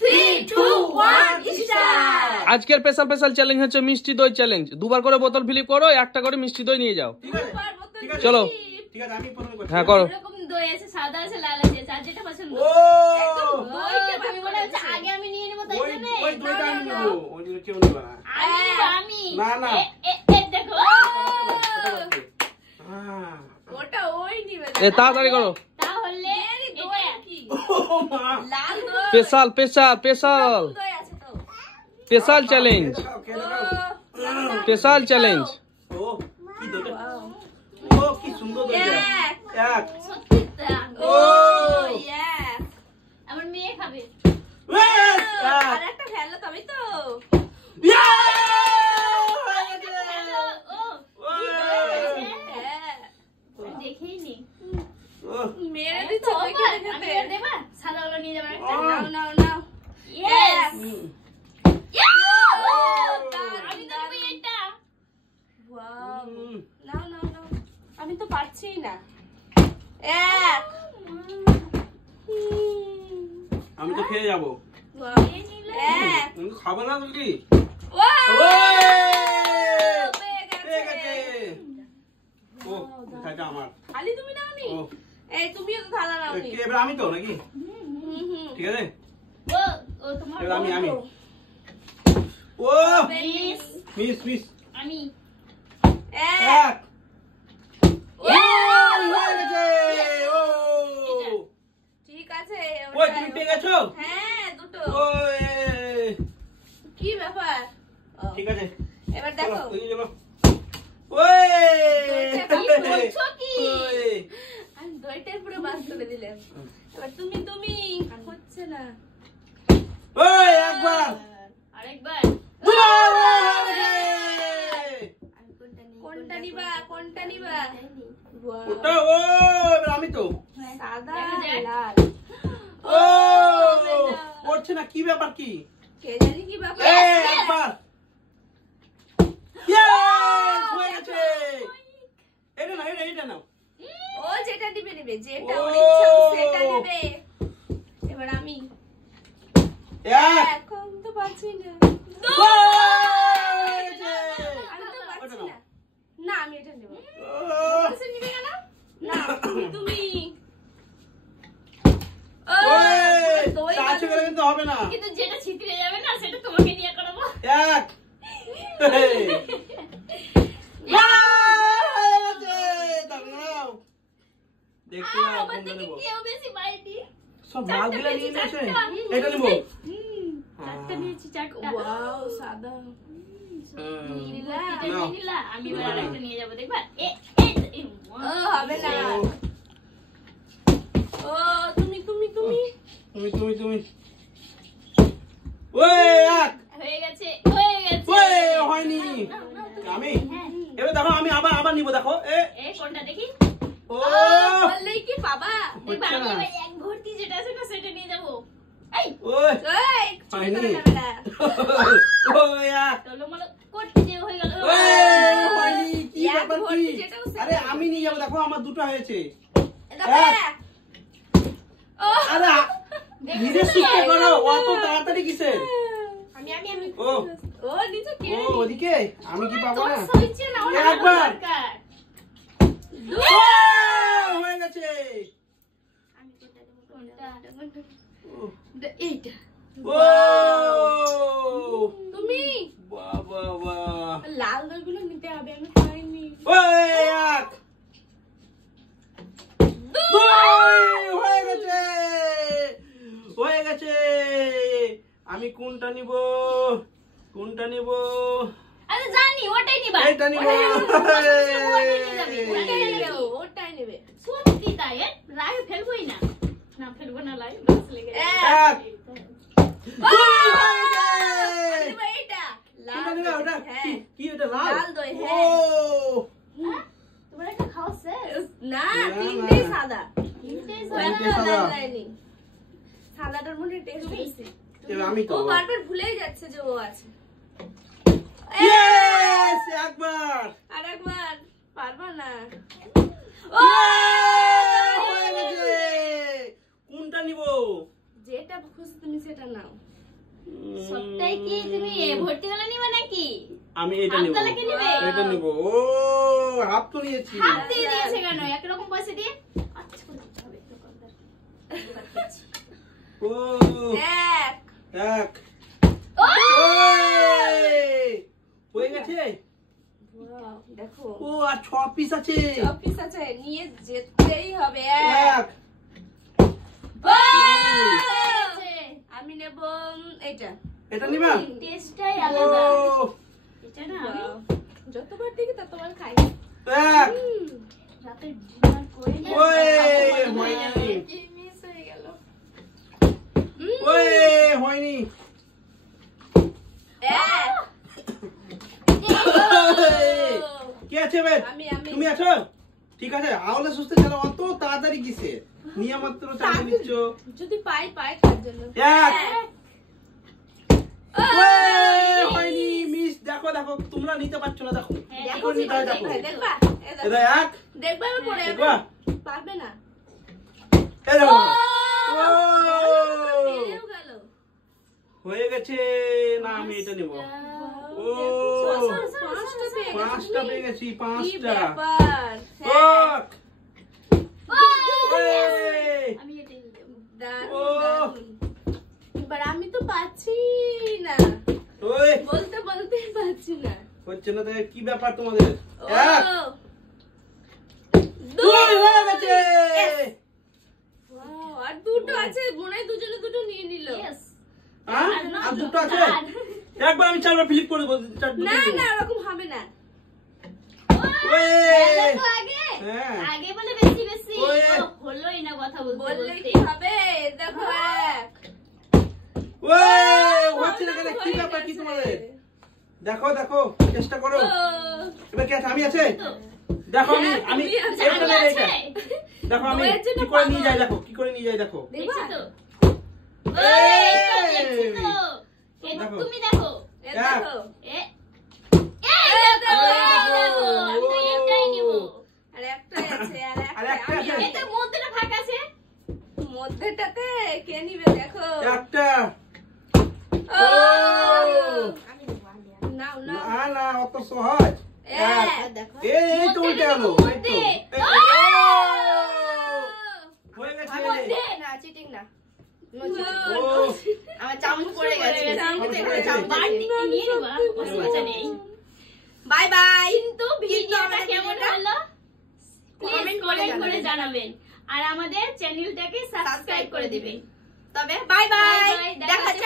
3 2 1 start. আজকের special challenge হচ্ছে মিষ্টি দই চ্যালেঞ্জ। দুবার করে বোতল ফিলিপ করো, একটা করে মিষ্টি দই নিয়ে যাও। চলো ঠিক আছে, আমি প্রথমে করছি। হ্যাঁ করো। এরকম দই আছে, সাদা আছে, লাল আছে, যার যেটা পছন্দ। ও দই কে তুমি বলে হচ্ছে আগে আমি নিয়ে নেব, তাই ওই জন্য ওই দুইটা আমি নেব, ওই দুটো কেউ নেবে না। আমি না না দেখো ওটা ওই নিবে এ তাড়াতাড়ি করো। তাহলে দই কি ও মা লাল দই স্পেশাল দই আছে তো স্পেশাল চ্যালেঞ্জ স্পেশাল চ্যালেঞ্জ। ও কি দইটা, ও কি সুন্দর দইটা। এক সত্যি তা। ও ইয়েস আমার মেয়ে খাবে। আর একটা ফেললো তবে তো দেখেই নি মেরে দিচ্ছে ওই খেতে খেতে দেবা সাদাগুলো নিয়ে যাবে একটা। নাও নাও নাও ইয়েস আমি তো নেবো এটা। ওয়াও নাও নাও নাও আমি তো পারছি না এক আমি তো খেয়ে যাবো। ওয়াও এই নিলে এক তুমি খাবো না বলি। ওয়াও পেয়ে গেছে। ও এটা আমার। খালি তুমি নাওনি ও এই তুমিও তো থালা নাওনি এবার আমি তো নাকি, ঠিক আছে ও ও তোমার এবার আমি ও মিস মিস আমি এক ও হয়ে গেছে। ও ঠিক আছে ওই তুমি পেয়ে গেছো। হ্যাঁ দুটো ওই কি ব্যাপার ও, ঠিক আছে এবার দেখো চলো, ওই চলো। ওই কি বলছো কি? ওই আমি দইটার পুরো বাস করে দিলাম এবার তুমি হচ্ছে না ওই একবার আরেকবার আমি কোনটা নিবা Wow, ওটা ও এবার আমি তো সাদা দেখা যাক। লাল ও পড়ছে না, কি ব্যাপার কি কে জানি কি ব্যাপার এই একবার ইয়েস হয়ে গেছে। এটা না এটা নাও। ও যেটা নিবে যেটা ও। ওর ইচ্ছা তো সেটা নেবে এবার আমি এক এখন তো পাচ্ছি না ও, হয়ে গেছে। আমি তো ওটা পাচ্ছি নাও। না না আমি এটা নেব ও, বলছে নিবে কেন না তুমি ও ওই, দই কাছে গেলে কিন্তু হবে না। কিন্তু যেটা ছিটকে যাবে না সেটা তোমাকে নিয়ে করাবো। এক এই। হয়ে গেছে। দাঁড়াও। দেখতে নাও আমার কোনটা থেকে নেবো। কেউ বেশি পাইনি। সব মালগুলো নিয়ে নিয়েছে। চারটা। এটা নেবো। চারটা নিয়েছি, চারটা। ওয়াও সাদা নীলা এটা নিয়ে নিলা, আমি এবার আরেকটা নিয়ে যাবো, দেখবা? ও হবে না ও তুমি তুমি ওই এক হয়ে গেছে। ওই হয়নি। আমি হ্যাঁ। এবার দেখো আমি আবার নিব, দেখো এ কোনটা দেখি? ও বললেই কি বাবা দেখবা হচ্ছে আমি না। এবার এক ভর্তি যেটা আছে না সেটা নিয়ে যাবো। এই ওই এই চুরি হয়নি। করে নেবে না ওই এক টলমল করতে যে হয়ে গেল। ওই হয়নি। কি এক ব্যাপার কি? ভর্তি যেটাও সেটা আরে আমি নিয়ে যাবো, দেখো আমার দুটো হয়েছে। দেখো এক। ও আরে ধীরে সুস্থে করো, অত তাড়াতাড়ি কিসের? আমি ও ও নিচে কে ও ওদিকে আমি কি পাবো তোর না? সইছে না, ওটা আমার একবার। দরকার। ও, হয়ে গেছে। আমি কোনটা দেব কোনটা? ও, এইটা। ও তুমি বাবা লাল দইগুলো নিতে হবে আমি পাইনি ওই এক দুই হয়ে গেছে। আমি কোনটা নিব আরে জানি ওটাই নিবা। এইটা নিব। ওটাই নেবে সত্যি তাই, লাই ফেলবোই না। না ফেলবো না, লাই গাছ লেগে যাবে। এক দুই হয়ে গেছে। নেবে এইটা লাল কোনটা নিবে ওটা? হ্যাঁ কি ওটা লাল? লাল দই, ও হ্যাঁ। হ্যাঁ? তোমার একটা খাওয়া শেষ? না না, তিনটেই না। সাদা তিনটেই তিনটে সাদা। সাদা। সাদাটার মধ্যে টেস্ট বেশি এবার আমি তো ও বারবার ভুলেই যাচ্ছে যে ও আছে ইয়েস একবার আরেকবার পারবা না হয়ে গেছে। কোনটা নিব? যেটা খুশি তুমি সেটা নাও। সবটাই কি তুমি ভর্তি গলা নিবে নাকি? আমি এটা নিব। হাততলা কি নিবে? এটা নিব। ও হাত তো নিয়েছি। হাত দিয়ে দিয়েছে কেন? একরকম পয়সা দিয়ে আচ্ছা করে দিতে হবে দোকানদার। এবার দিচ্ছি। ও এক এক ও! ওই! হয়ে গেছে। Wow, দেখো ও আর 6 পিস আছে। অফিস আছে, নিয়ে যেতেই হবে। এক হয়েছে। আমি নেব এটা। এটা নিবা? টেস্টটাই আলাদা। ও এটা না আমি Wow, যতবার দেখি ততবার খাই। এক রাতে ডিনার করে না ওই খাবো বলে হয়নি। কি মিস হয়ে গেল। ওই হয়নি। এক। কি আছে বে? আমি তুমি আছো? ঠিক আছে, আওলে সুস্থ চলো, অত তাড়াতাড়ি কিসে? নিয়ে মাত্র চালিয়ে দিচ্ছ। যদি পাই তার জন্য। এক ওই হয়নি মিস। দেখো দেখো তোমরা নিতে পারছো না, দেখো হ্যাঁ, দেখো নিতে হয়, দেখো দেখবা? এই দেখো। এটা এক দেখবা আমি পরে দেখবা পারবে না। এই দেখো ও পেরেও গেল। হয়ে গেছে। না আমি এটা নেব। ও পাঁচটা পেয়ে গেছে। 5টা পেয়ে গেছি, কি 5টা। ব্যাপার? ও ওই! ওই! আমি এটাই নিতে হবে। দারুণ, ও। দারুণ। এবার আমি তো পাচ্ছি না, ওই বলতে বলতেই পাচ্ছি না। হচ্ছে না, তাই কি ব্যাপার তোমাদের? ও, এক দুই। দুই হয়ে গেছে। Wow, আর দুটো আছে, মনে হয় দুজনে দুটো নিয়ে নিল। Yes! হ্যাঁ? আর দুটো আছে। একবার আমি 4বার ফ্লিপ করে দেবো, না না ওরকম হবে না। ওই! এবার তো আগে হ্যাঁ। আগে বলে বেশি বেশি ওই! ও, হলোই না কথা বলতে বললে বলতে কি হবে? দেখো এক। ওই! হচ্ছে না কেন? কি হয়ে ব্যাপার কি গেছে। তোমাদের? দেখো দেখো চেষ্টা করো। ও, এবার কি আছে? আমি আছে? তো দেখো আমি হ্যাঁ, আমি তুমি আছো। এটা আমি নেবো, আছে এটা। দেখো আমি বউয়ের জন্য কি করে নিয়ে পাগল। যাই, দেখো কি করে নিয়ে যাই, দেখো। দেখছি তো এই! ওই তো দেখছি তো এবার দেখো। তুমি দেখো এ দেখো। এ এই দেখো এই দেখো। আমি তো এটাই নিব আর একটা আছে, আর আর একটা একটা আমি আছে। এটা মধ্যেটা ফাঁকা আছে মধ্যেটাতে কে নিবে দেখো। একটা ও, আমি নেব আমি নাও নাও। না না অত সহজ। এক। দেখো এই তো উল্টে গেল। এই তো। মধ্যে। হয়ে গেছে। না চিটিং না। ও আমার চামচ পড়ে গেছে। চামচ পড়ে গেছে। বাড়তি নিয়ে নিব অসুবিধা নেই বাই বাই। কিন্তু ভিডিওটা কেমন হলো প্লিজ কমেন্ট করে জানাবেন আর আমাদের চ্যানেলটাকে সাবস্ক্রাইব করে দিবেন তবে বাই বাই। বাই বাই, দেখা দেখা